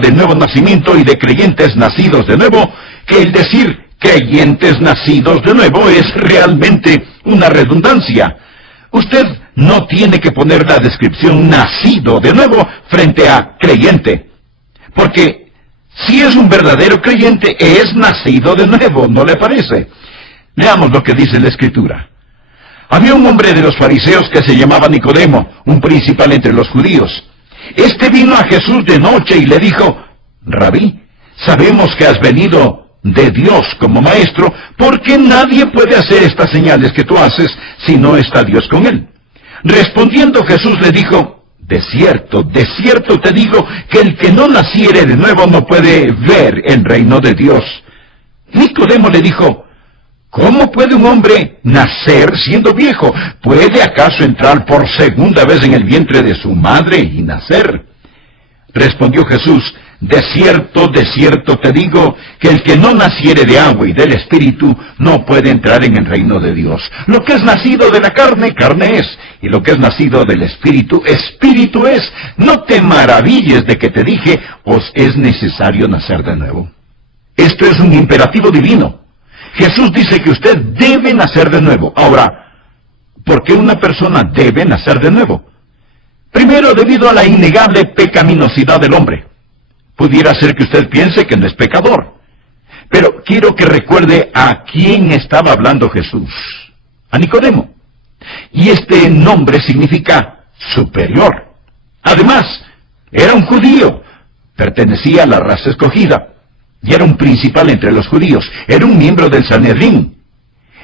del nuevo nacimiento y de creyentes nacidos de nuevo, que el decir creyentes nacidos de nuevo es realmente una redundancia. Usted no tiene que poner la descripción nacido de nuevo frente a creyente, porque si es un verdadero creyente, es nacido de nuevo, ¿no le parece? Veamos lo que dice la Escritura. Había un hombre de los fariseos que se llamaba Nicodemo, un principal entre los judíos. Este vino a Jesús de noche y le dijo: Rabí, sabemos que has venido de Dios como maestro, porque nadie puede hacer estas señales que tú haces si no está Dios con él. Respondiendo Jesús le dijo: de cierto te digo que el que no naciere de nuevo no puede ver el reino de Dios. Nicodemo le dijo: ¿cómo puede un hombre nacer siendo viejo? ¿Puede acaso entrar por segunda vez en el vientre de su madre y nacer? Respondió Jesús: de cierto te digo que el que no naciere de agua y del Espíritu no puede entrar en el reino de Dios. Lo que es nacido de la carne, carne es, y lo que es nacido del Espíritu, Espíritu es. No te maravilles de que te dije: os es necesario nacer de nuevo. Esto es un imperativo divino. Jesús dice que usted debe nacer de nuevo. Ahora, ¿por qué una persona debe nacer de nuevo? Primero, debido a la innegable pecaminosidad del hombre. Pudiera ser que usted piense que no es pecador. Pero quiero que recuerde a quién estaba hablando Jesús. A Nicodemo. Y este nombre significa superior. Además, era un judío. Pertenecía a la raza escogida. Y era un principal entre los judíos. Era un miembro del Sanedrín.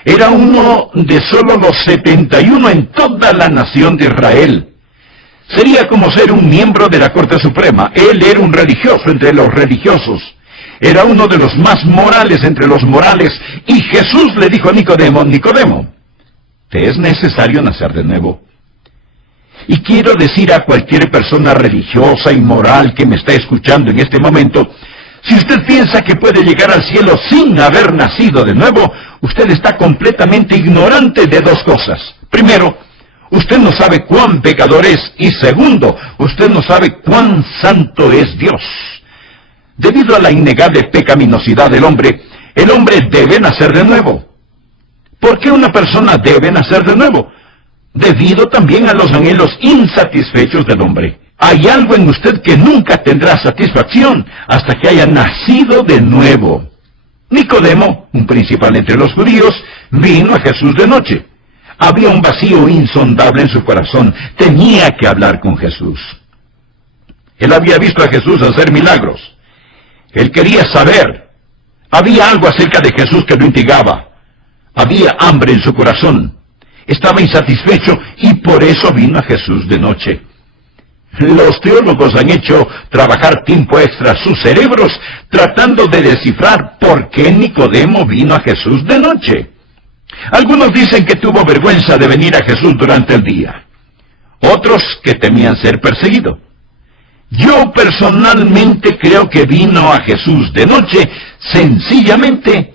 Era uno de solo los 71 en toda la nación de Israel. Sería como ser un miembro de la Corte Suprema. Él era un religioso entre los religiosos. Era uno de los más morales entre los morales. Y Jesús le dijo a Nicodemo: Nicodemo, te es necesario nacer de nuevo. Y quiero decir a cualquier persona religiosa y moral que me está escuchando en este momento: si usted piensa que puede llegar al cielo sin haber nacido de nuevo, usted está completamente ignorante de dos cosas. Primero, usted no sabe cuán pecador es, y segundo, usted no sabe cuán santo es Dios. Debido a la innegable pecaminosidad del hombre, el hombre debe nacer de nuevo. ¿Por qué una persona debe nacer de nuevo? Debido también a los anhelos insatisfechos del hombre. Hay algo en usted que nunca tendrá satisfacción hasta que haya nacido de nuevo. Nicodemo, un principal entre los judíos, vino a Jesús de noche. Había un vacío insondable en su corazón. Tenía que hablar con Jesús. Él había visto a Jesús hacer milagros. Él quería saber. Había algo acerca de Jesús que lo intrigaba. Había hambre en su corazón. Estaba insatisfecho y por eso vino a Jesús de noche. Los teólogos han hecho trabajar tiempo extra sus cerebros tratando de descifrar por qué Nicodemo vino a Jesús de noche. Algunos dicen que tuvo vergüenza de venir a Jesús durante el día. Otros que temían ser perseguido. Yo personalmente creo que vino a Jesús de noche sencillamente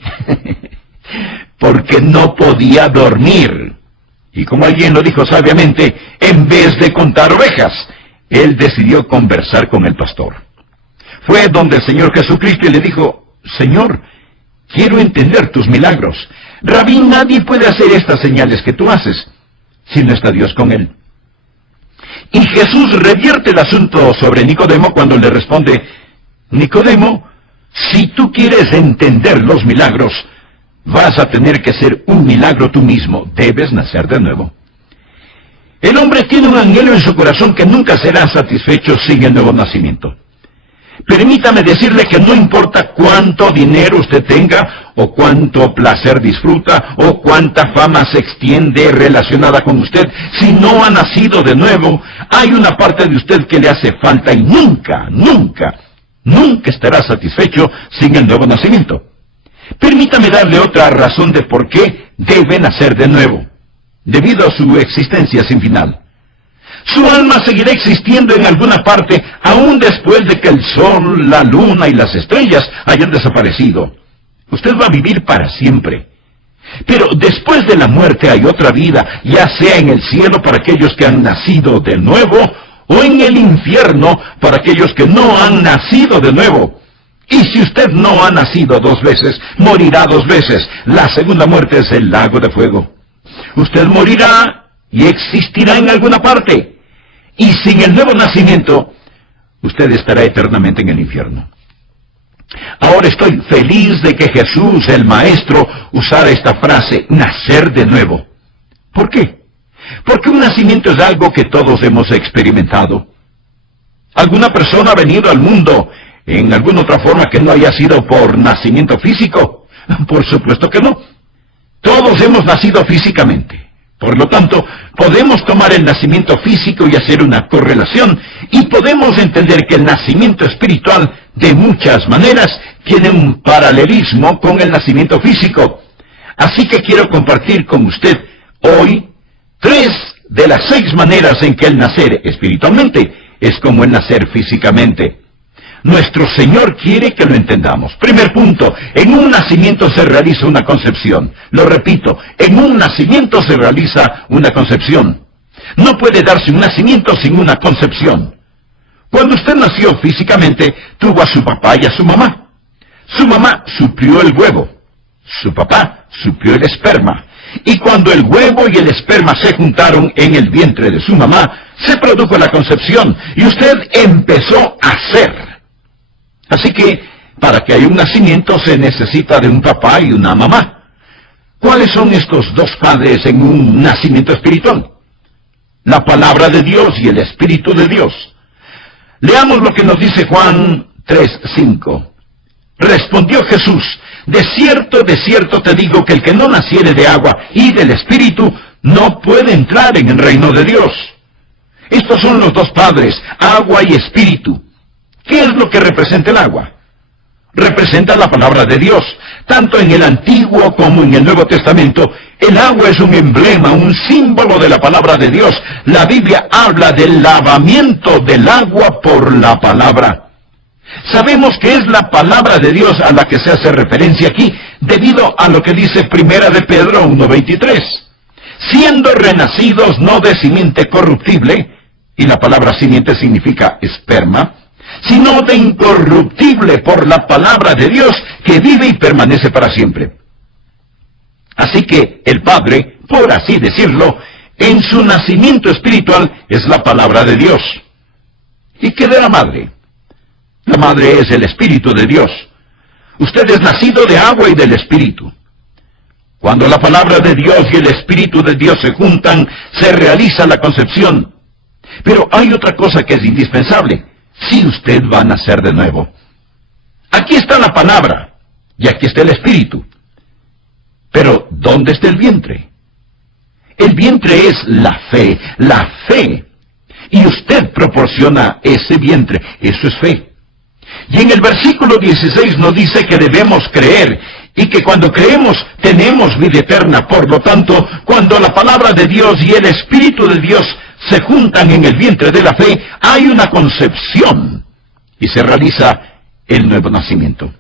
porque no podía dormir. Y como alguien lo dijo sabiamente, en vez de contar ovejas, él decidió conversar con el pastor. Fue donde el Señor Jesucristo y le dijo: Señor, quiero entender tus milagros. Rabí, nadie puede hacer estas señales que tú haces si no está Dios con él. Y Jesús revierte el asunto sobre Nicodemo cuando le responde: Nicodemo, si tú quieres entender los milagros, vas a tener que ser un milagro tú mismo. Debes nacer de nuevo. El hombre tiene un anhelo en su corazón que nunca será satisfecho sin el nuevo nacimiento. Permítame decirle que no importa cuánto dinero usted tenga, o cuánto placer disfruta, o cuánta fama se extiende relacionada con usted, si no ha nacido de nuevo, hay una parte de usted que le hace falta y nunca estará satisfecho sin el nuevo nacimiento. Permítame darle otra razón de por qué debe nacer de nuevo. Debido a su existencia sin final. Su alma seguirá existiendo en alguna parte, aún después de que el sol, la luna y las estrellas hayan desaparecido. Usted va a vivir para siempre. Pero después de la muerte hay otra vida, ya sea en el cielo para aquellos que han nacido de nuevo, o en el infierno para aquellos que no han nacido de nuevo. Y si usted no ha nacido 2 veces, morirá 2 veces. La segunda muerte es el lago de fuego. Usted morirá y existirá en alguna parte. Y sin el nuevo nacimiento, usted estará eternamente en el infierno. Ahora estoy feliz de que Jesús, el Maestro, usara esta frase, nacer de nuevo. ¿Por qué? Porque un nacimiento es algo que todos hemos experimentado. ¿Alguna persona ha venido al mundo en alguna otra forma que no haya sido por nacimiento físico? Por supuesto que no. Todos hemos nacido físicamente. Por lo tanto, podemos tomar el nacimiento físico y hacer una correlación, y podemos entender que el nacimiento espiritual, de muchas maneras, tiene un paralelismo con el nacimiento físico. Así que quiero compartir con usted hoy 3 de las 6 maneras en que el nacer espiritualmente es como el nacer físicamente. Nuestro Señor quiere que lo entendamos. Primer punto, en un nacimiento se realiza una concepción. Lo repito, en un nacimiento se realiza una concepción. No puede darse un nacimiento sin una concepción. Cuando usted nació físicamente, tuvo a su papá y a su mamá. Su mamá suplió el huevo. Su papá suplió el esperma. Y cuando el huevo y el esperma se juntaron en el vientre de su mamá, se produjo la concepción y usted empezó a ser. Así que, para que haya un nacimiento se necesita de un papá y una mamá. ¿Cuáles son estos 2 padres en un nacimiento espiritual? La palabra de Dios y el Espíritu de Dios. Leamos lo que nos dice Juan 3:5. Respondió Jesús, de cierto te digo que el que no naciere de agua y del Espíritu no puede entrar en el reino de Dios. Estos son los 2 padres, agua y Espíritu. ¿Qué es lo que representa el agua? Representa la palabra de Dios. Tanto en el Antiguo como en el Nuevo Testamento, el agua es un emblema, un símbolo de la palabra de Dios. La Biblia habla del lavamiento del agua por la palabra. Sabemos que es la palabra de Dios a la que se hace referencia aquí, debido a lo que dice 1 de Pedro 1:23. Siendo renacidos no de simiente corruptible, y la palabra simiente significa esperma, sino de incorruptible por la palabra de Dios que vive y permanece para siempre. Así que el Padre, por así decirlo, en su nacimiento espiritual es la palabra de Dios. ¿Y qué de la Madre? La Madre es el Espíritu de Dios. Usted es nacido de agua y del Espíritu. Cuando la palabra de Dios y el Espíritu de Dios se juntan, se realiza la concepción. Pero hay otra cosa que es indispensable. Si usted va a nacer de nuevo. Aquí está la palabra, y aquí está el Espíritu. Pero, ¿dónde está el vientre? El vientre es la fe. Y usted proporciona ese vientre. Eso es fe. Y en el versículo 16 nos dice que debemos creer, y que cuando creemos tenemos vida eterna. Por lo tanto, cuando la palabra de Dios y el Espíritu de Dios se juntan en el vientre de la fe, hay una concepción y se realiza el nuevo nacimiento.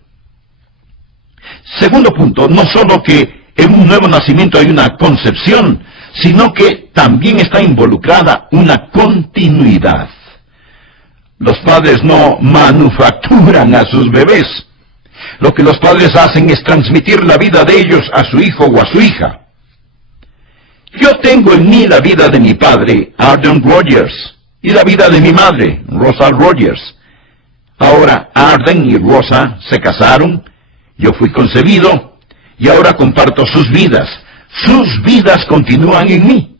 Segundo punto, no solo que en un nuevo nacimiento hay una concepción, sino que también está involucrada una continuidad. Los padres no manufacturan a sus bebés. Lo que los padres hacen es transmitir la vida de ellos a su hijo o a su hija. Yo tengo en mí la vida de mi padre, Arden Rogers, y la vida de mi madre, Rosa Rogers. Ahora Arden y Rosa se casaron, yo fui concebido, y ahora comparto sus vidas. Sus vidas continúan en mí.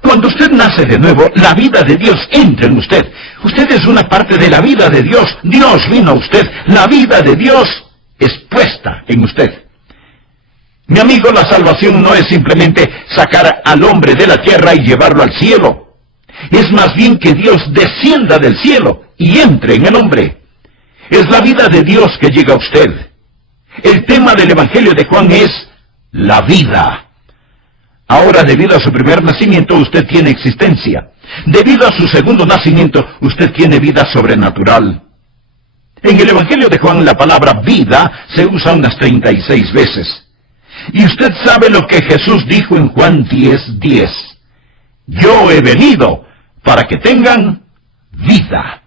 Cuando usted nace de nuevo, la vida de Dios entra en usted. Usted es una parte de la vida de Dios. Dios vino a usted. La vida de Dios es puesta en usted. Mi amigo, la salvación no es simplemente sacar al hombre de la tierra y llevarlo al cielo. Es más bien que Dios descienda del cielo y entre en el hombre. Es la vida de Dios que llega a usted. El tema del Evangelio de Juan es la vida. Ahora, debido a su primer nacimiento, usted tiene existencia. Debido a su segundo nacimiento, usted tiene vida sobrenatural. En el Evangelio de Juan, la palabra vida se usa unas 36 veces. Y usted sabe lo que Jesús dijo en Juan 10:10. Yo he venido para que tengan vida.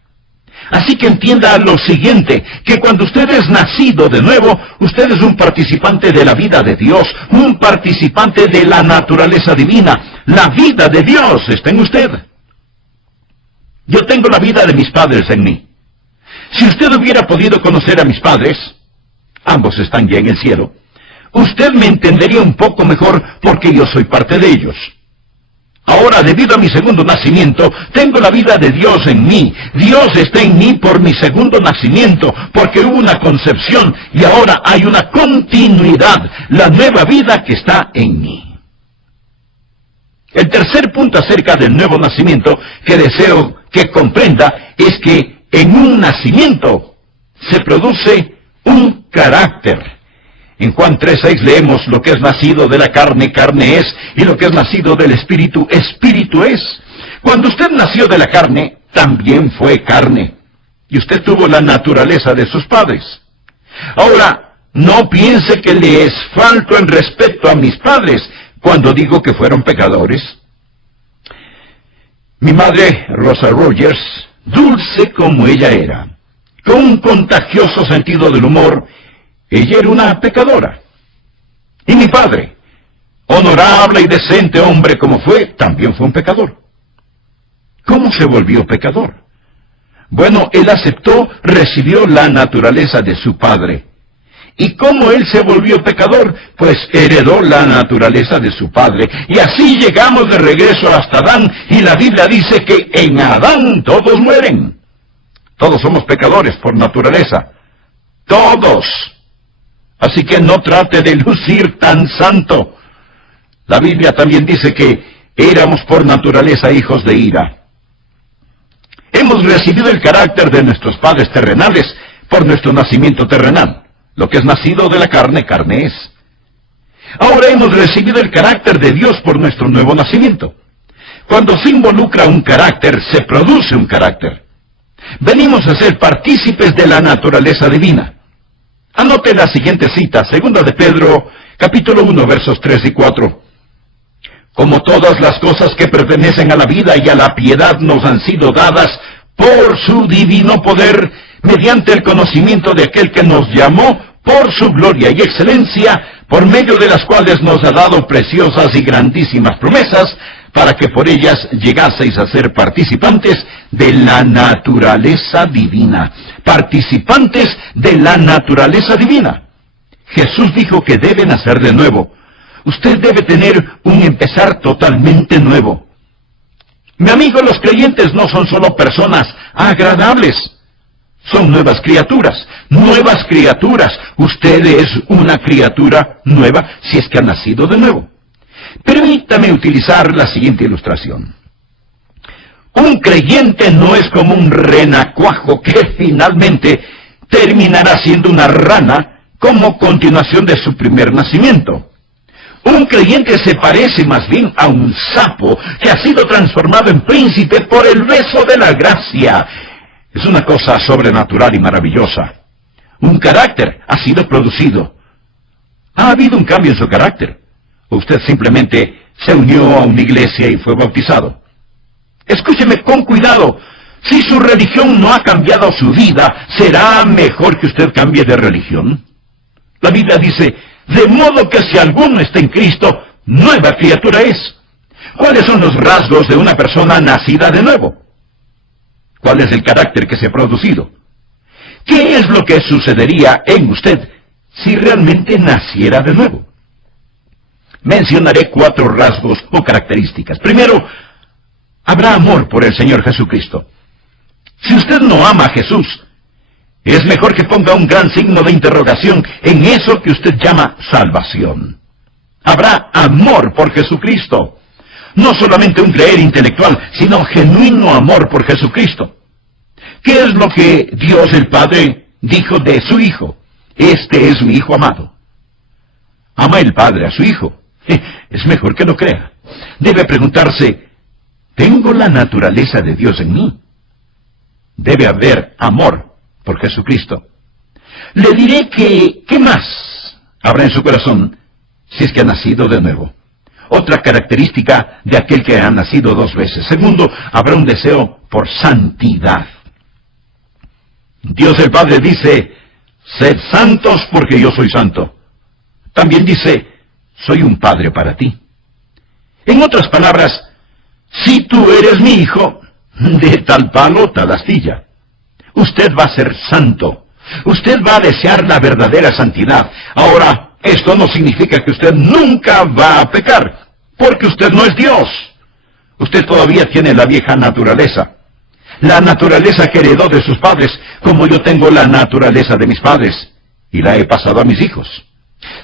Así que entienda lo siguiente, que cuando usted es nacido de nuevo, usted es un participante de la vida de Dios, un participante de la naturaleza divina. La vida de Dios está en usted. Yo tengo la vida de mis padres en mí. Si usted hubiera podido conocer a mis padres, ambos están ya en el cielo, usted me entendería un poco mejor porque yo soy parte de ellos. Ahora, debido a mi segundo nacimiento, tengo la vida de Dios en mí. Dios está en mí por mi segundo nacimiento, porque hubo una concepción y ahora hay una continuidad, la nueva vida que está en mí. El tercer punto acerca del nuevo nacimiento que deseo que comprenda es que en un nacimiento se produce un carácter. En Juan 3:6 leemos: lo que es nacido de la carne, carne es, y lo que es nacido del espíritu, espíritu es. Cuando usted nació de la carne, también fue carne, y usted tuvo la naturaleza de sus padres. Ahora, no piense que les falto en respeto a mis padres cuando digo que fueron pecadores. Mi madre, Rosa Rogers, dulce como ella era, con un contagioso sentido del humor, ella era una pecadora. Y mi padre, honorable y decente hombre como fue, también fue un pecador. ¿Cómo se volvió pecador? Bueno, él aceptó, recibió la naturaleza de su padre. ¿Y cómo él se volvió pecador? Pues heredó la naturaleza de su padre. Y así llegamos de regreso hasta Adán, y la Biblia dice que en Adán todos mueren. Todos somos pecadores por naturaleza. Todos. Así que no trate de lucir tan santo. La Biblia también dice que éramos por naturaleza hijos de ira. Hemos recibido el carácter de nuestros padres terrenales por nuestro nacimiento terrenal. Lo que es nacido de la carne, carne es. Ahora hemos recibido el carácter de Dios por nuestro nuevo nacimiento. Cuando se involucra un carácter, se produce un carácter. Venimos a ser partícipes de la naturaleza divina. Anote la siguiente cita, 2 de Pedro, capítulo 1, versos 3 y 4. Como todas las cosas que pertenecen a la vida y a la piedad nos han sido dadas por su divino poder, mediante el conocimiento de aquel que nos llamó por su gloria y excelencia, por medio de las cuales nos ha dado preciosas y grandísimas promesas, para que por ellas llegaseis a ser participantes de la naturaleza divina. Participantes de la naturaleza divina. Jesús dijo que debe nacer de nuevo. Usted debe tener un empezar totalmente nuevo. Mi amigo, los creyentes no son solo personas agradables. Son nuevas criaturas. Nuevas criaturas. Usted es una criatura nueva si es que ha nacido de nuevo. Permítame utilizar la siguiente ilustración. Un creyente no es como un renacuajo que finalmente terminará siendo una rana como continuación de su primer nacimiento. Un creyente se parece más bien a un sapo que ha sido transformado en príncipe por el beso de la gracia. Es una cosa sobrenatural y maravillosa. Un carácter ha sido producido. ¿Ha habido un cambio en su carácter? ¿O usted simplemente se unió a una iglesia y fue bautizado? Escúcheme con cuidado. Si su religión no ha cambiado su vida, ¿será mejor que usted cambie de religión? La Biblia dice: de modo que si alguno está en Cristo, nueva criatura es. ¿Cuáles son los rasgos de una persona nacida de nuevo? ¿Cuál es el carácter que se ha producido? ¿Qué es lo que sucedería en usted si realmente naciera de nuevo? Mencionaré 4 rasgos o características. Primero, habrá amor por el Señor Jesucristo. Si usted no ama a Jesús, es mejor que ponga un gran signo de interrogación en eso que usted llama salvación. Habrá amor por Jesucristo. No solamente un creer intelectual, sino genuino amor por Jesucristo. ¿Qué es lo que Dios el Padre dijo de su Hijo? Este es mi Hijo amado. ¿Ama el Padre a su Hijo? Es mejor que no crea. Debe preguntarse: ¿tengo la naturaleza de Dios en mí? Debe haber amor por Jesucristo. Le diré que, ¿qué más habrá en su corazón si es que ha nacido de nuevo? Otra característica de aquel que ha nacido 2 veces. Segundo, habrá un deseo por santidad. Dios el Padre dice, sed santos porque yo soy santo. También dice, soy un padre para ti. En otras palabras, si tú eres mi hijo, de tal palo, tal astilla. Usted va a ser santo. Usted va a desear la verdadera santidad. Ahora, esto no significa que usted nunca va a pecar, porque usted no es Dios. Usted todavía tiene la vieja naturaleza. La naturaleza que heredó de sus padres, como yo tengo la naturaleza de mis padres, y la he pasado a mis hijos.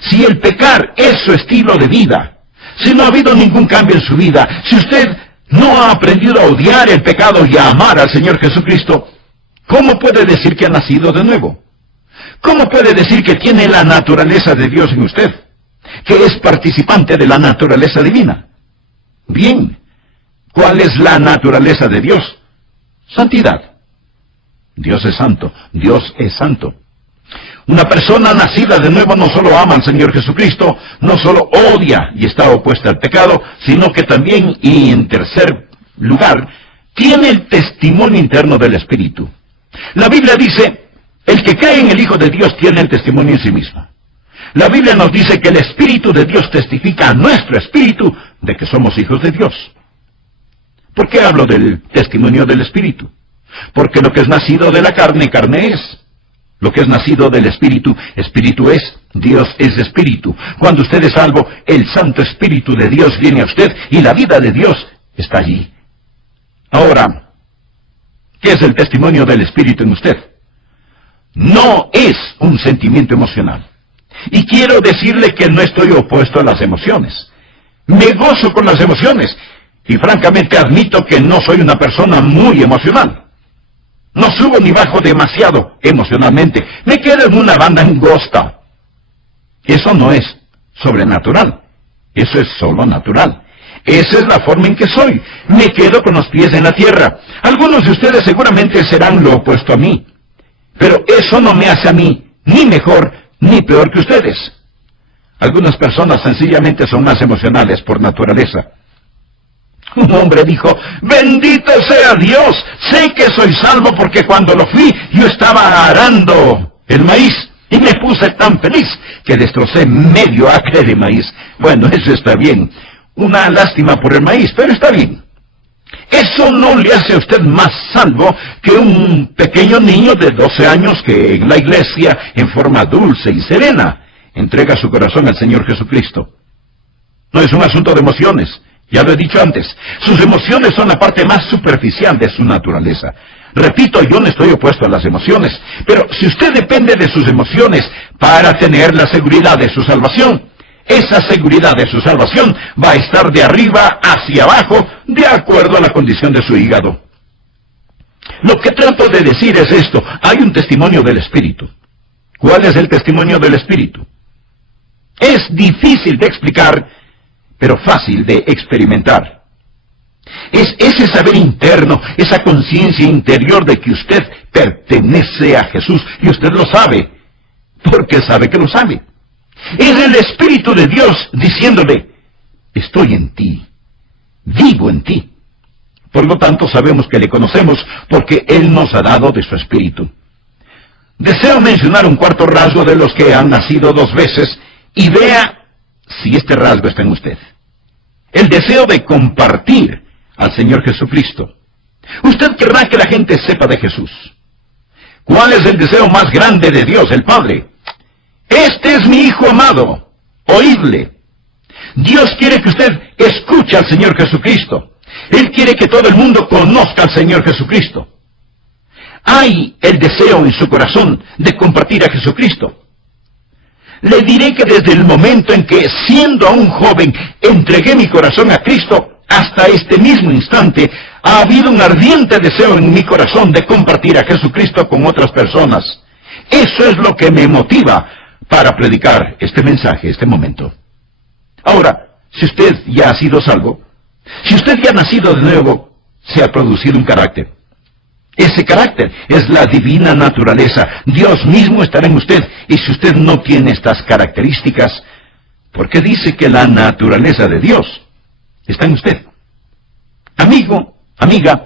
Si el pecar es su estilo de vida, si no ha habido ningún cambio en su vida, si usted no ha aprendido a odiar el pecado y a amar al Señor Jesucristo, ¿cómo puede decir que ha nacido de nuevo? ¿Cómo puede decir que tiene la naturaleza de Dios en usted? Que es participante de la naturaleza divina. Bien, ¿cuál es la naturaleza de Dios? Santidad. Dios es santo, Dios es santo. Una persona nacida de nuevo no solo ama al Señor Jesucristo, no solo odia y está opuesta al pecado, sino que también, y en tercer lugar, tiene el testimonio interno del Espíritu. La Biblia dice, el que cree en el Hijo de Dios tiene el testimonio en sí mismo. La Biblia nos dice que el Espíritu de Dios testifica a nuestro espíritu de que somos hijos de Dios. ¿Por qué hablo del testimonio del Espíritu? Porque lo que es nacido de la carne, carne es. Lo que es nacido del Espíritu, Espíritu es. Dios es Espíritu. Cuando usted es salvo, el Santo Espíritu de Dios viene a usted y la vida de Dios está allí. Ahora, ¿qué es el testimonio del Espíritu en usted? No es un sentimiento emocional. Y quiero decirle que no estoy opuesto a las emociones. Me gozo con las emociones. Y francamente admito que no soy una persona muy emocional. No subo ni bajo demasiado emocionalmente. Me quedo en una banda angosta. Eso no es sobrenatural. Eso es solo natural. Esa es la forma en que soy. Me quedo con los pies en la tierra. Algunos de ustedes seguramente serán lo opuesto a mí. Pero eso no me hace a mí ni mejor ni peor que ustedes. Algunas personas sencillamente son más emocionales por naturaleza. Un hombre dijo, bendito sea Dios, sé que soy salvo porque cuando lo fui yo estaba arando el maíz y me puse tan feliz que destrocé medio acre de maíz. Bueno, eso está bien. Una lástima por el maíz, pero está bien. Eso no le hace a usted más salvo que un pequeño niño de 12 años que en la iglesia, en forma dulce y serena, entrega su corazón al Señor Jesucristo. No es un asunto de emociones. Ya lo he dicho antes, sus emociones son la parte más superficial de su naturaleza. Repito, yo no estoy opuesto a las emociones, pero si usted depende de sus emociones para tener la seguridad de su salvación, esa seguridad de su salvación va a estar de arriba hacia abajo, de acuerdo a la condición de su hígado. Lo que trato de decir es esto, hay un testimonio del Espíritu. ¿Cuál es el testimonio del Espíritu? Es difícil de explicar, pero fácil de experimentar. Es ese saber interno, esa conciencia interior de que usted pertenece a Jesús, y usted lo sabe, porque sabe que lo sabe. Es el Espíritu de Dios diciéndole, estoy en ti, vivo en ti. Por lo tanto, sabemos que le conocemos, porque Él nos ha dado de su Espíritu. Deseo mencionar un cuarto rasgo de los que han nacido dos veces, y vea si este rasgo está en usted. El deseo de compartir al Señor Jesucristo. Usted querrá que la gente sepa de Jesús. ¿Cuál es el deseo más grande de Dios, el Padre? Este es mi Hijo amado. Oídle. Dios quiere que usted escuche al Señor Jesucristo. Él quiere que todo el mundo conozca al Señor Jesucristo. Hay el deseo en su corazón de compartir a Jesucristo. Le diré que desde el momento en que, siendo aún joven, entregué mi corazón a Cristo, hasta este mismo instante, ha habido un ardiente deseo en mi corazón de compartir a Jesucristo con otras personas. Eso es lo que me motiva para predicar este mensaje, este momento. Ahora, si usted ya ha sido salvo, si usted ya ha nacido de nuevo, se ha producido un carácter. Ese carácter es la divina naturaleza. Dios mismo estará en usted. Y si usted no tiene estas características, ¿por qué dice que la naturaleza de Dios está en usted? Amigo, amiga,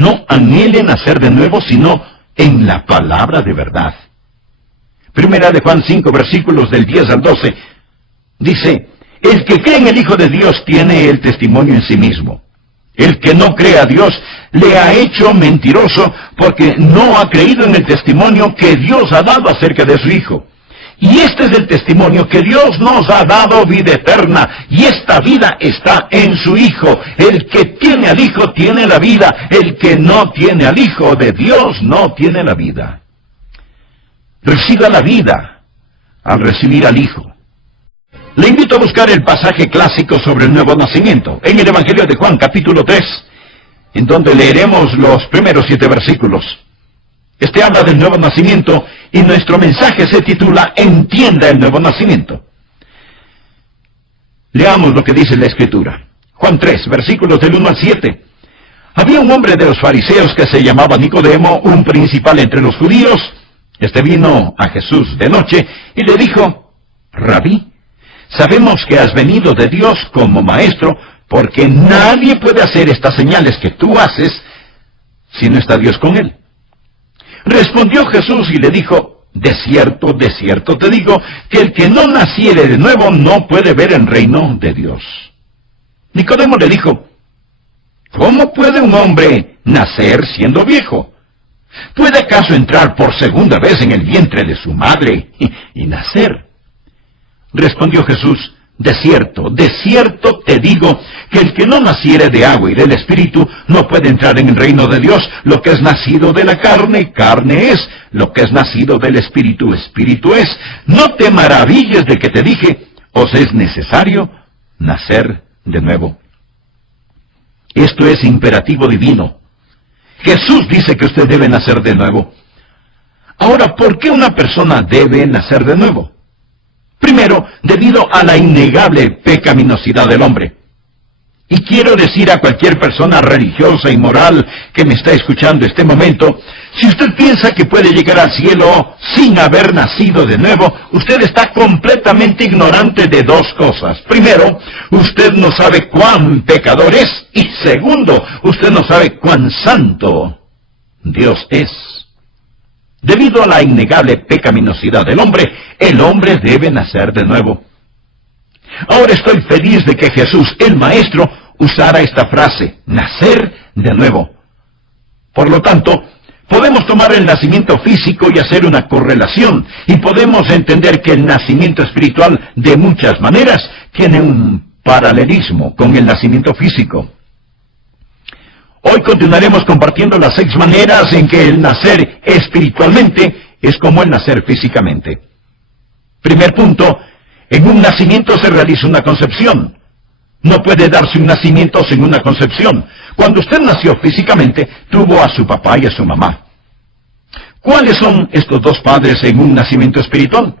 no anhele nacer de nuevo, sino en la palabra de verdad. Primera de Juan 5, versículos del 10 al 12, dice: el que cree en el Hijo de Dios tiene el testimonio en sí mismo. El que no cree a Dios le ha hecho mentiroso, porque no ha creído en el testimonio que Dios ha dado acerca de su Hijo. Y este es el testimonio, que Dios nos ha dado vida eterna, y esta vida está en su Hijo. El que tiene al Hijo tiene la vida. El que no tiene al Hijo de Dios no tiene la vida. Reciba la vida al recibir al Hijo. Le invito a buscar el pasaje clásico sobre el nuevo nacimiento, en el Evangelio de Juan, capítulo 3, en donde leeremos los primeros 7 versículos. Este habla del nuevo nacimiento, y nuestro mensaje se titula Entienda el nuevo nacimiento. Leamos lo que dice la Escritura. Juan 3, versículos del 1 al 7. Había un hombre de los fariseos que se llamaba Nicodemo, un principal entre los judíos. Este vino a Jesús de noche y le dijo: Rabí, sabemos que has venido de Dios como maestro, porque nadie puede hacer estas señales que tú haces si no está Dios con él. Respondió Jesús y le dijo: de cierto te digo, que el que no naciere de nuevo no puede ver el reino de Dios. Nicodemo le dijo: ¿cómo puede un hombre nacer siendo viejo? ¿Puede acaso entrar por segunda vez en el vientre de su madre y nacer? Respondió Jesús: de cierto te digo, que el que no naciere de agua y del Espíritu no puede entrar en el reino de Dios. Lo que es nacido de la carne, carne es; lo que es nacido del Espíritu, Espíritu es. No te maravilles de que te dije: os es necesario nacer de nuevo. Esto es imperativo divino. Jesús dice que usted debe nacer de nuevo. Ahora, ¿por qué una persona debe nacer de nuevo? Primero, debido a la innegable pecaminosidad del hombre. Y quiero decir a cualquier persona religiosa y moral que me está escuchando este momento: si usted piensa que puede llegar al cielo sin haber nacido de nuevo, usted está completamente ignorante de dos cosas. Primero, usted no sabe cuán pecador es, y segundo, usted no sabe cuán santo Dios es. Debido a la innegable pecaminosidad del hombre, el hombre debe nacer de nuevo. Ahora estoy feliz de que Jesús, el Maestro, usara esta frase: nacer de nuevo. Por lo tanto, podemos tomar el nacimiento físico y hacer una correlación, y podemos entender que el nacimiento espiritual, de muchas maneras, tiene un paralelismo con el nacimiento físico. Hoy continuaremos compartiendo las 6 maneras en que el nacer espiritualmente es como el nacer físicamente. Primer punto: en un nacimiento se realiza una concepción. No puede darse un nacimiento sin una concepción. Cuando usted nació físicamente, tuvo a su papá y a su mamá. ¿Cuáles son estos dos padres en un nacimiento espiritual?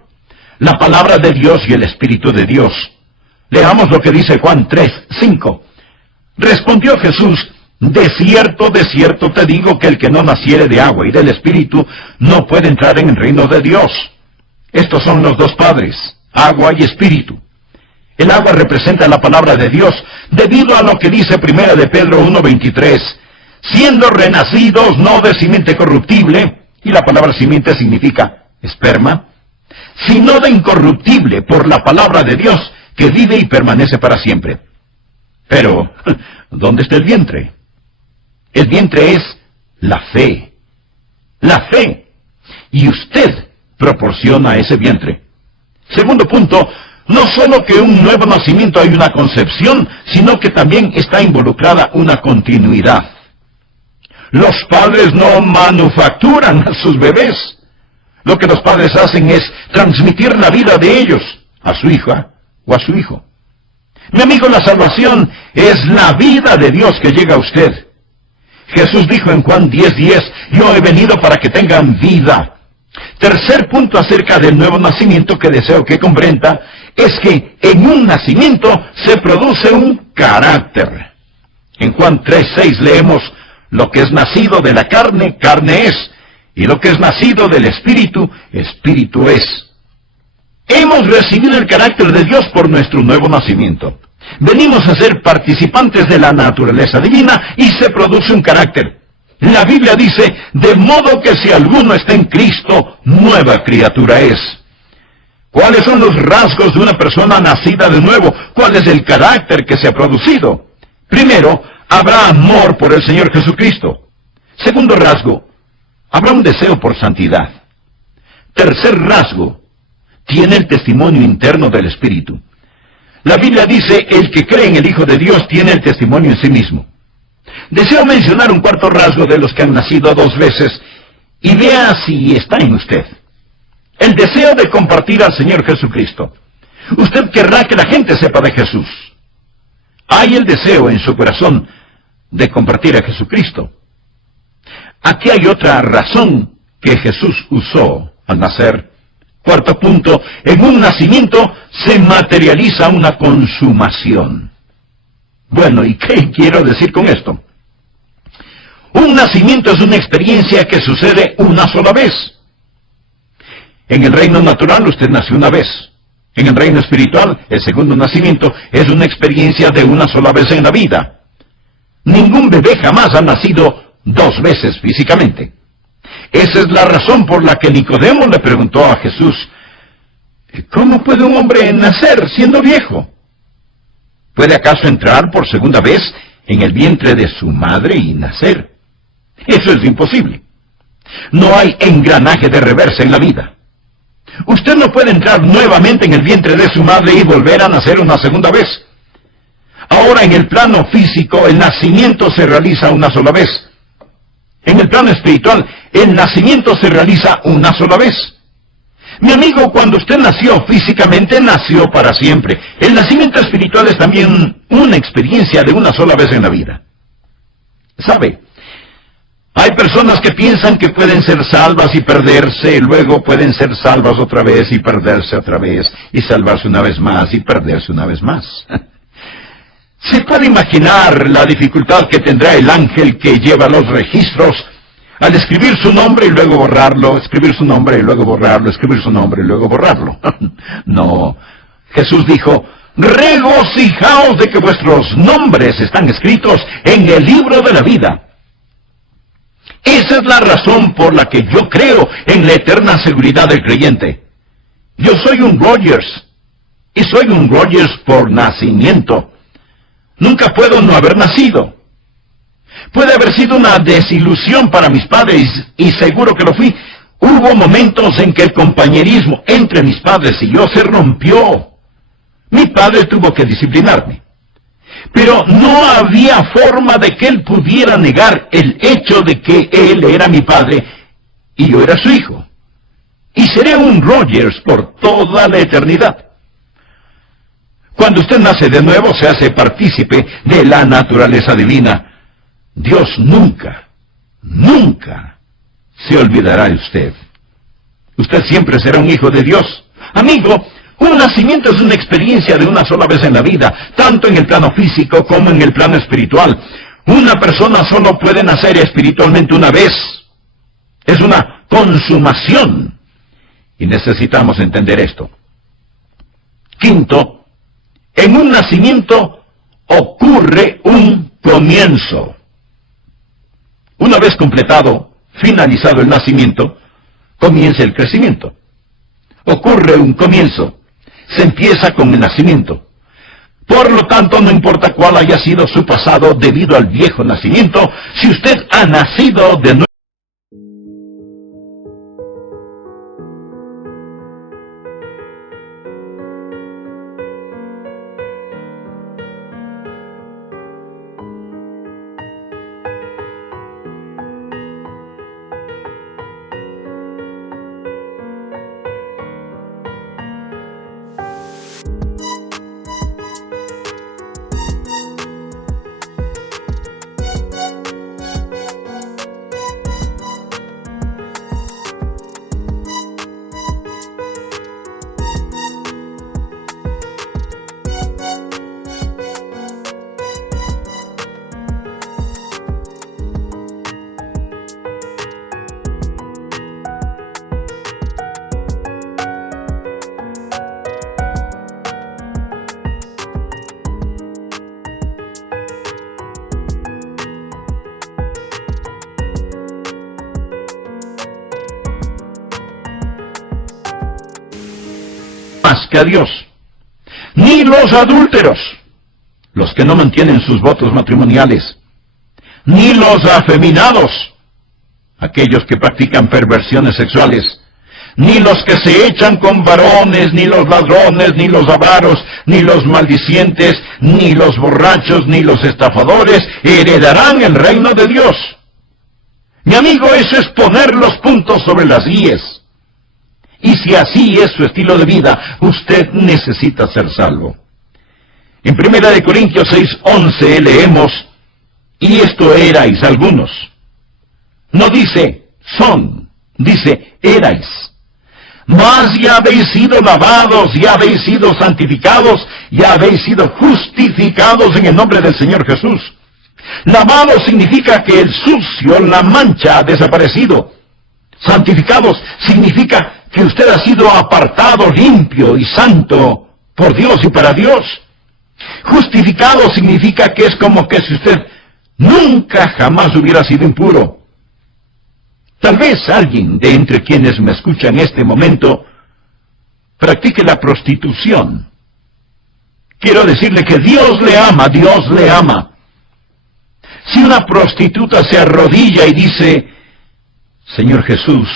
La palabra de Dios y el Espíritu de Dios. Leamos lo que dice Juan 3, 5. Respondió Jesús: de cierto te digo, que el que no naciere de agua y del Espíritu no puede entrar en el reino de Dios. Estos son los dos padres, agua y Espíritu. El agua representa la palabra de Dios, debido a lo que dice Primera de Pedro 1:23, siendo renacidos no de simiente corruptible, y la palabra simiente significa esperma, sino de incorruptible, por la palabra de Dios, que vive y permanece para siempre. Pero, ¿dónde está el vientre? El vientre es la fe. La fe. Y usted proporciona ese vientre. Segundo punto: no solo que un nuevo nacimiento hay una concepción, sino que también está involucrada una continuidad. Los padres no manufacturan a sus bebés. Lo que los padres hacen es transmitir la vida de ellos a su hija o a su hijo. Mi amigo, la salvación es la vida de Dios que llega a usted. Jesús dijo en Juan 10:10, yo he venido para que tengan vida. Tercer punto acerca del nuevo nacimiento que deseo que comprenda, es que en un nacimiento se produce un carácter. En Juan 3:6 leemos: lo que es nacido de la carne, carne es, y lo que es nacido del Espíritu, Espíritu es. Hemos recibido el carácter de Dios por nuestro nuevo nacimiento. Venimos a ser participantes de la naturaleza divina y se produce un carácter. La Biblia dice, de modo que si alguno está en Cristo, nueva criatura es. ¿Cuáles son los rasgos de una persona nacida de nuevo? ¿Cuál es el carácter que se ha producido? Primero, habrá amor por el Señor Jesucristo. Segundo rasgo, habrá un deseo por santidad. Tercer rasgo, tiene el testimonio interno del Espíritu. La Biblia dice, el que cree en el Hijo de Dios tiene el testimonio en sí mismo. Deseo mencionar un cuarto rasgo de los que han nacido dos veces, y vea si está en usted. El deseo de compartir al Señor Jesucristo. Usted querrá que la gente sepa de Jesús. Hay el deseo en su corazón de compartir a Jesucristo. Aquí hay otra razón que Jesús usó al nacer. Cuarto punto, en un nacimiento se materializa una consumación. Bueno, ¿y qué quiero decir con esto? Un nacimiento es una experiencia que sucede una sola vez. En el reino natural usted nació una vez. En el reino espiritual, el segundo nacimiento es una experiencia de una sola vez en la vida. Ningún bebé jamás ha nacido dos veces físicamente. Esa es la razón por la que Nicodemo le preguntó a Jesús, ¿cómo puede un hombre nacer siendo viejo? ¿Puede acaso entrar por segunda vez en el vientre de su madre y nacer? Eso es imposible. No hay engranaje de reversa en la vida. Usted no puede entrar nuevamente en el vientre de su madre y volver a nacer una segunda vez. Ahora, en el plano físico, el nacimiento se realiza una sola vez. En el plano espiritual, el nacimiento se realiza una sola vez. Mi amigo, cuando usted nació físicamente, nació para siempre. El nacimiento espiritual es también una experiencia de una sola vez en la vida. ¿Sabe? Hay personas que piensan que pueden ser salvas y perderse, luego pueden ser salvas otra vez y perderse otra vez, y salvarse una vez más y perderse una vez más. ¿Se puede imaginar la dificultad que tendrá el ángel que lleva los registros al escribir su nombre y luego borrarlo, escribir su nombre y luego borrarlo, escribir su nombre y luego borrarlo? No. Jesús dijo, regocijaos de que vuestros nombres están escritos en el libro de la vida. Esa es la razón por la que yo creo en la eterna seguridad del creyente. Yo soy un Rogers, y soy un Rogers por nacimiento. Nunca puedo no haber nacido. Puede haber sido una desilusión para mis padres, y seguro que lo fui. Hubo momentos en que el compañerismo entre mis padres y yo se rompió. Mi padre tuvo que disciplinarme. Pero no había forma de que él pudiera negar el hecho de que él era mi padre y yo era su hijo. Y seré un Rogers por toda la eternidad. Cuando usted nace de nuevo, se hace partícipe de la naturaleza divina. Dios nunca, nunca se olvidará de usted. Usted siempre será un hijo de Dios. Amigo, un nacimiento es una experiencia de una sola vez en la vida, tanto en el plano físico como en el plano espiritual. Una persona solo puede nacer espiritualmente una vez. Es una consumación. Y necesitamos entender esto. Quinto, en un nacimiento ocurre un comienzo. Una vez completado, finalizado el nacimiento, comienza el crecimiento. Ocurre un comienzo. Se empieza con el nacimiento. Por lo tanto, no importa cuál haya sido su pasado debido al viejo nacimiento, si usted ha nacido de nuevo, más que a Dios. Ni los adúlteros, los que no mantienen sus votos matrimoniales, ni los afeminados, aquellos que practican perversiones sexuales, ni los que se echan con varones, ni los ladrones, ni los avaros, ni los maldicientes, ni los borrachos, ni los estafadores heredarán el reino de Dios. Mi amigo, eso es poner los puntos sobre las íes. Y si así es su estilo de vida, usted necesita ser salvo. En 1 Corintios 6:11 leemos, y esto erais algunos. No dice son, dice erais. Mas ya habéis sido lavados, ya habéis sido santificados, ya habéis sido justificados en el nombre del Señor Jesús. Lavado significa que el sucio, la mancha, ha desaparecido. Santificados significa que usted ha sido apartado, limpio y santo por Dios y para Dios. Justificado significa que es como que si usted nunca jamás hubiera sido impuro. Tal vez alguien de entre quienes me escuchan en este momento practique la prostitución. Quiero decirle que Dios le ama, Dios le ama. Si una prostituta se arrodilla y dice, Señor Jesús,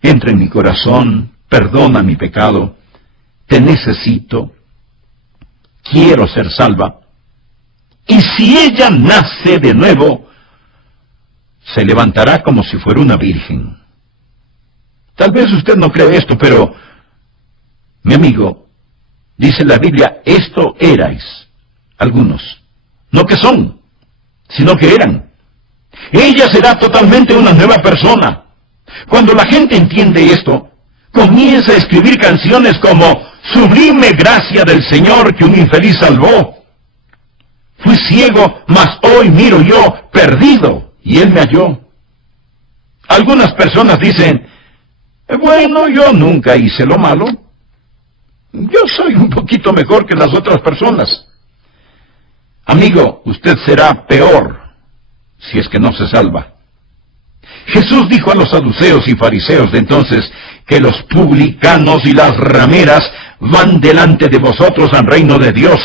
entra en mi corazón, perdona mi pecado, te necesito, quiero ser salva. Y si ella nace de nuevo, se levantará como si fuera una virgen. Tal vez usted no cree esto, pero, mi amigo, dice la Biblia, esto erais, algunos, no que son, sino que eran. Ella será totalmente una nueva persona. Cuando la gente entiende esto, comienza a escribir canciones como Sublime gracia del Señor que un infeliz salvó. Fui ciego, mas hoy miro yo, perdido, y Él me halló. Algunas personas dicen, bueno, yo nunca hice lo malo. Yo soy un poquito mejor que las otras personas. Amigo, usted será peor si es que no se salva. Jesús dijo a los saduceos y fariseos de entonces que los publicanos y las rameras van delante de vosotros al reino de Dios.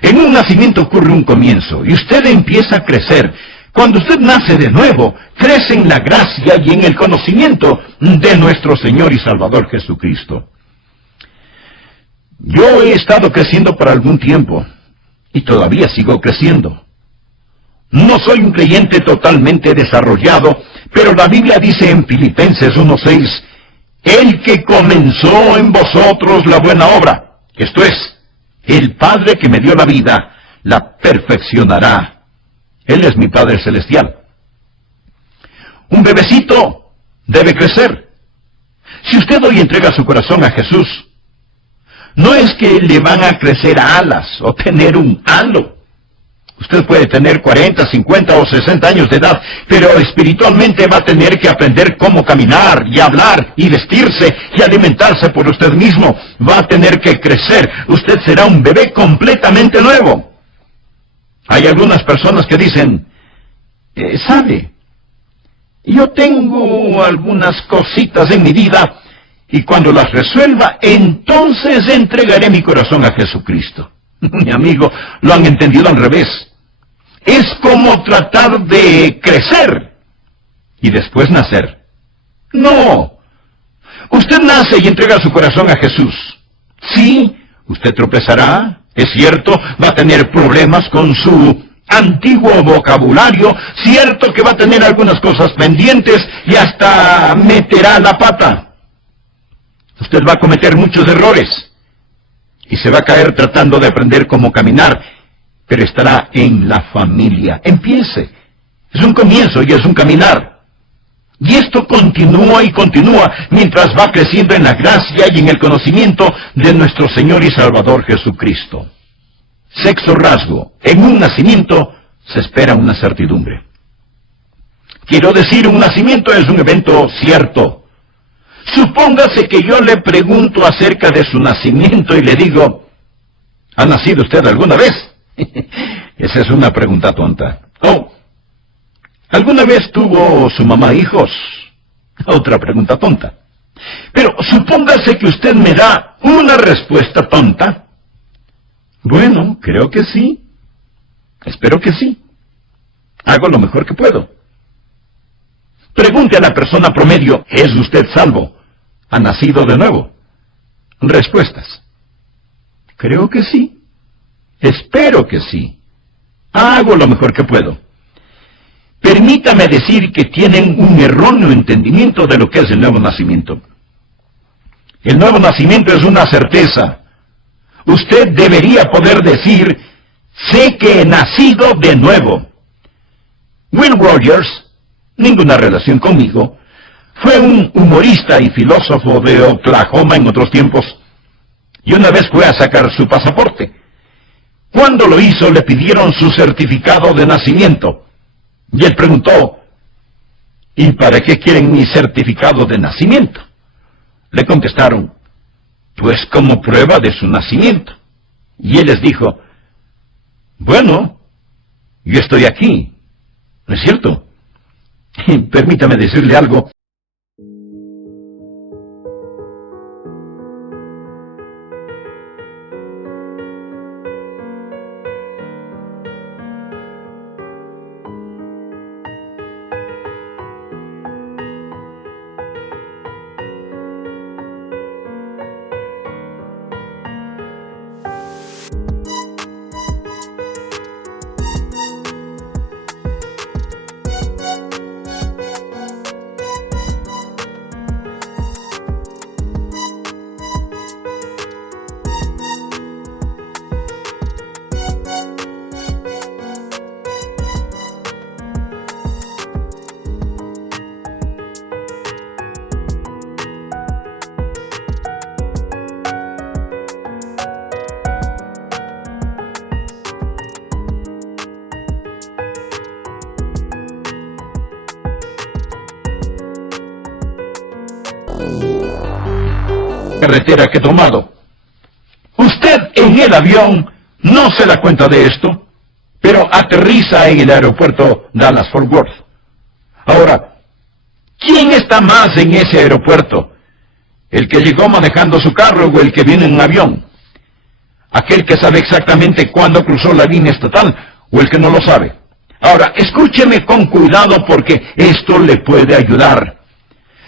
En un nacimiento ocurre un comienzo y usted empieza a crecer. Cuando usted nace de nuevo, crece en la gracia y en el conocimiento de nuestro Señor y Salvador Jesucristo. Yo he estado creciendo por algún tiempo y todavía sigo creciendo. No soy un creyente totalmente desarrollado, pero la Biblia dice en Filipenses 1:6, el que comenzó en vosotros la buena obra, esto es, el Padre que me dio la vida, la perfeccionará. Él es mi Padre Celestial. Un bebecito debe crecer. Si usted hoy entrega su corazón a Jesús, no es que le van a crecer alas o tener un halo. Usted puede tener 40, 50 o 60 años de edad, pero espiritualmente va a tener que aprender cómo caminar y hablar y vestirse y alimentarse por usted mismo. Va a tener que crecer. Usted será un bebé completamente nuevo. Hay algunas personas que dicen, ¿sabe? Yo tengo algunas cositas en mi vida y cuando las resuelva, entonces entregaré mi corazón a Jesucristo. Mi amigo, lo han entendido al revés. Es como tratar de crecer y después nacer. No. Usted nace y entrega su corazón a Jesús. Sí, usted tropezará, es cierto, va a tener problemas con su antiguo vocabulario, cierto que va a tener algunas cosas pendientes y hasta meterá la pata. Usted va a cometer muchos errores y se va a caer tratando de aprender cómo caminar, pero estará en la familia. Empiece. Es un comienzo y es un caminar. Y esto continúa y continúa mientras va creciendo en la gracia y en el conocimiento de nuestro Señor y Salvador Jesucristo. Sexto rasgo. En un nacimiento se espera una certidumbre. Quiero decir, un nacimiento es un evento cierto. Supóngase que yo le pregunto acerca de su nacimiento y le digo, ¿ha nacido usted alguna vez? Esa es una pregunta tonta. Oh, ¿alguna vez tuvo su mamá hijos? Otra pregunta tonta. Pero supóngase que usted me da una respuesta tonta. Bueno, creo que sí. Espero que sí. Hago lo mejor que puedo. Pregunte a la persona promedio, ¿es usted salvo? ¿Ha nacido de nuevo? Respuestas. Creo que sí. Espero que sí. Hago lo mejor que puedo. Permítame decir que tienen un erróneo entendimiento de lo que es el nuevo nacimiento. El nuevo nacimiento es una certeza. Usted debería poder decir, sé que he nacido de nuevo. Will Rogers, ninguna relación conmigo, fue un humorista y filósofo de Oklahoma en otros tiempos, y una vez fue a sacar su pasaporte. Cuando lo hizo, le pidieron su certificado de nacimiento. Y él preguntó, ¿y para qué quieren mi certificado de nacimiento? Le contestaron, pues como prueba de su nacimiento. Y él les dijo, bueno, yo estoy aquí, ¿no es cierto? Permítame decirle algo. Carretera que he tomado. Usted en el avión no se da cuenta de esto, pero aterriza en el aeropuerto Dallas-Fort Worth. Ahora, ¿quién está más en ese aeropuerto? ¿El que llegó manejando su carro o el que viene en un avión? ¿Aquel que sabe exactamente cuándo cruzó la línea estatal o el que no lo sabe? Ahora, escúcheme con cuidado porque esto le puede ayudar.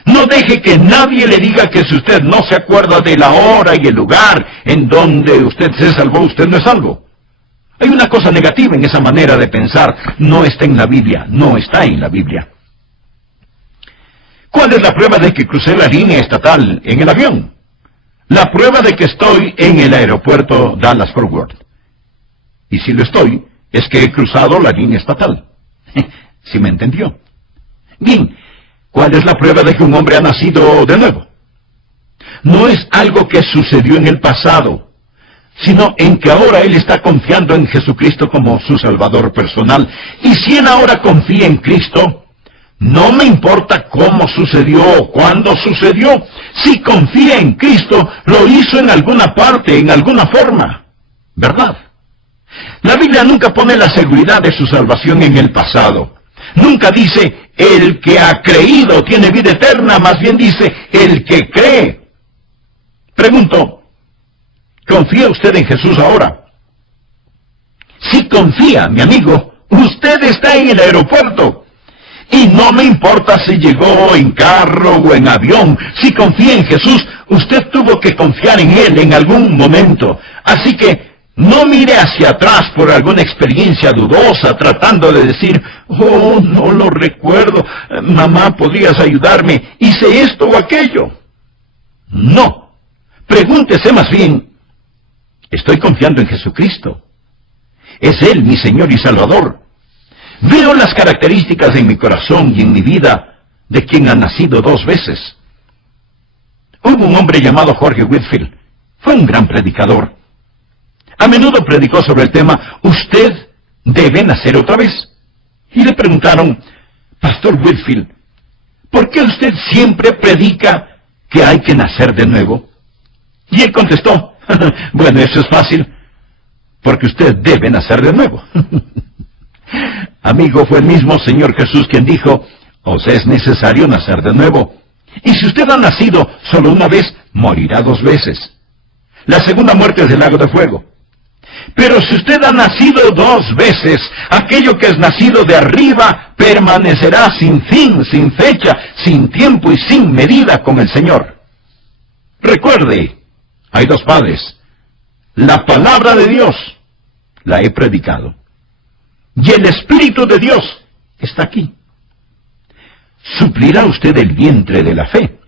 No deje que nadie le diga que si usted no se acuerda de la hora y el lugar en donde usted se salvó, usted no es salvo. Hay una cosa negativa en esa manera de pensar. No está en la Biblia, no está en la Biblia. ¿Cuál es la prueba de que crucé la línea estatal en el avión? La prueba de que estoy en el aeropuerto Dallas-Fort Worth. Y si lo estoy, es que he cruzado la línea estatal. ¿Sí me entendió? Bien. ¿Cuál es la prueba de que un hombre ha nacido de nuevo? No es algo que sucedió en el pasado, sino en que ahora él está confiando en Jesucristo como su Salvador personal. Y si él ahora confía en Cristo, no me importa cómo sucedió o cuándo sucedió. Si confía en Cristo, lo hizo en alguna parte, en alguna forma. ¿Verdad? La Biblia nunca pone la seguridad de su salvación en el pasado. Nunca dice, el que ha creído tiene vida eterna, más bien dice, el que cree. Pregunto, ¿confía usted en Jesús ahora? Si confía, mi amigo, usted está en el aeropuerto. Y no me importa si llegó en carro o en avión. Si confía en Jesús, usted tuvo que confiar en Él en algún momento. Así que, no mire hacia atrás por alguna experiencia dudosa, tratando de decir, oh, no lo recuerdo, mamá, ¿podrías ayudarme? Hice esto o aquello. No. Pregúntese más bien, ¿estoy confiando en Jesucristo? ¿Es Él mi Señor y Salvador? Veo las características en mi corazón y en mi vida de quien ha nacido 2 veces. Hubo un hombre llamado Jorge Whitfield. Fue un gran predicador. A menudo predicó sobre el tema, usted debe nacer otra vez. Y le preguntaron, Pastor Whitfield, ¿por qué usted siempre predica que hay que nacer de nuevo? Y él contestó, bueno, eso es fácil, porque usted debe nacer de nuevo. Amigo, fue el mismo Señor Jesús quien dijo, os es necesario nacer de nuevo. Y si usted ha nacido solo una vez, morirá 2 veces. La segunda muerte es del lago de fuego. Pero si usted ha nacido 2 veces, aquello que es nacido de arriba permanecerá sin fin, sin fecha, sin tiempo y sin medida con el Señor. Recuerde, hay 2 padres. La palabra de Dios la he predicado. Y el Espíritu de Dios está aquí. ¿Suplirá usted el vientre de la fe?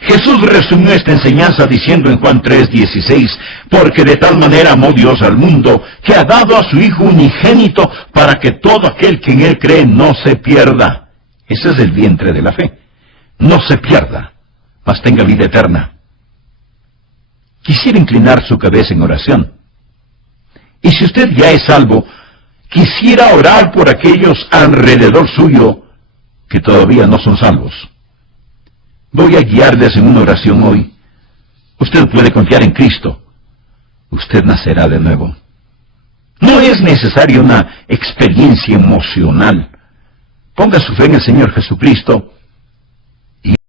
Jesús resumió esta enseñanza diciendo en Juan 3:16, porque de tal manera amó Dios al mundo, que ha dado a su Hijo unigénito, para que todo aquel que en Él cree no se pierda. Ese es el vientre de la fe. No se pierda, mas tenga vida eterna. Quisiera inclinar su cabeza en oración. Y si usted ya es salvo, quisiera orar por aquellos alrededor suyo que todavía no son salvos. Voy a guiarles en una oración hoy. Usted puede confiar en Cristo. Usted nacerá de nuevo. No es necesaria una experiencia emocional. Ponga su fe en el Señor Jesucristo